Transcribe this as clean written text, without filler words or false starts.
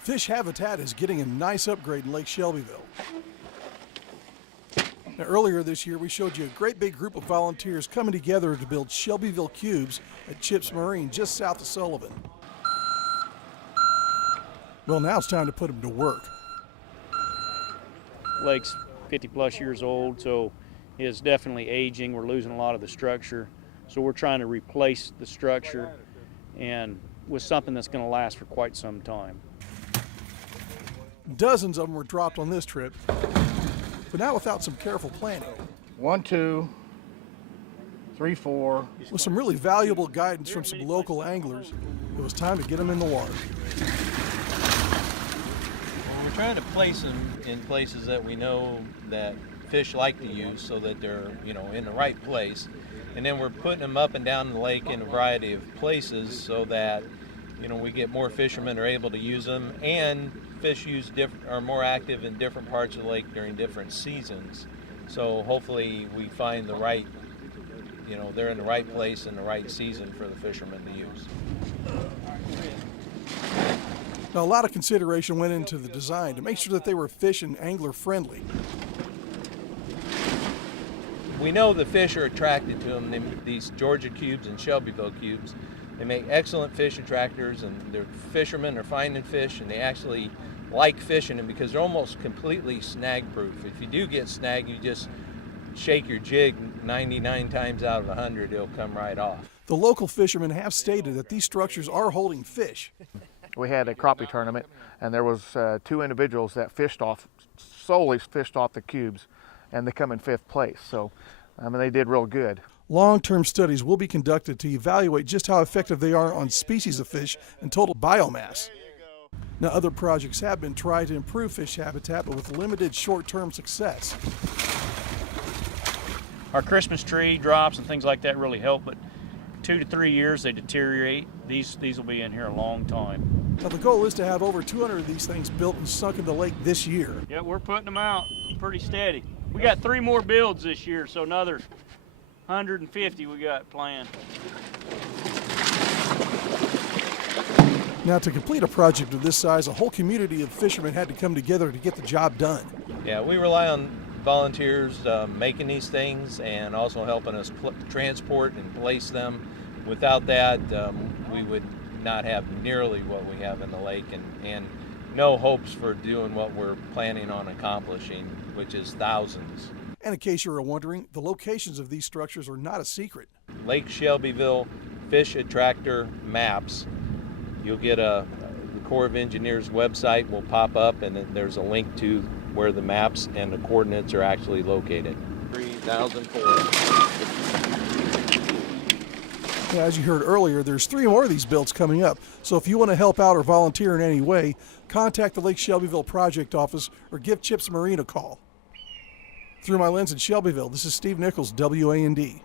Fish habitat is getting a nice upgrade in Lake Shelbyville. Now, earlier this year, we showed you a great big group of volunteers coming together to build Shelbyville cubes at Chips Marine just south of Sullivan. Well, now it's time to put them to work. Lake's 50+ years old, so it's definitely aging. We're losing a lot of the structure, so we're trying to replace the structure and with something that's going to last for quite some time. Dozens of them were dropped on this trip, but not without some careful planning. 1, 2, 3, 4. With some really valuable guidance from some local anglers, it was time to get them in the water. Well, we're trying to place them in places that we know that fish like to use, so that they're, in the right place. And then we're putting them up and down the lake in a variety of places so that, we get more fishermen are able to use them, and fish are more active in different parts of the lake during different seasons. So hopefully we find the right, they're in the right place in the right season for the fishermen to use. Now, a lot of consideration went into the design to make sure that they were fish and angler friendly. We know the fish are attracted to them. These Georgia cubes and Shelbyville cubes, they make excellent fish attractors, and their fishermen are finding fish, and they actually like fishing them because they're almost completely snag proof. If you do get snagged, you just shake your jig 99 times out of 100, it'll come right off. The local fishermen have stated that these structures are holding fish. We had a crappie tournament, and there was 2 individuals that solely fished off the cubes, and they come in 5th place. So, they did real good. Long-term studies will be conducted to evaluate just how effective they are on species of fish and total biomass. Now, other projects have been tried to improve fish habitat, but with limited short-term success. Our Christmas tree drops and things like that really help, but 2 to 3 years they deteriorate. These will be in here a long time. Now, the goal is to have over 200 of these things built and sunk in the lake this year. Yeah, we're putting them out pretty steady. We got 3 more builds this year, so another 150 we got planned. Now, to complete a project of this size, a whole community of fishermen had to come together to get the job done. Yeah, we rely on volunteers making these things and also helping us transport and place them. Without that, we would not have nearly what we have in the lake, and no hopes for doing what we're planning on accomplishing, which is thousands. And in case you were wondering, the locations of these structures are not a secret. Lake Shelbyville Fish Attractor Maps. You'll get the Corps of Engineers website will pop up, and then there's a link to where the maps and the coordinates are actually located. 3004. Now, as you heard earlier, there's 3 more of these builds coming up. So if you want to help out or volunteer in any way, contact the Lake Shelbyville Project Office or give Chips Marine a call. Through my lens in Shelbyville, this is Steve Nichols, WAND.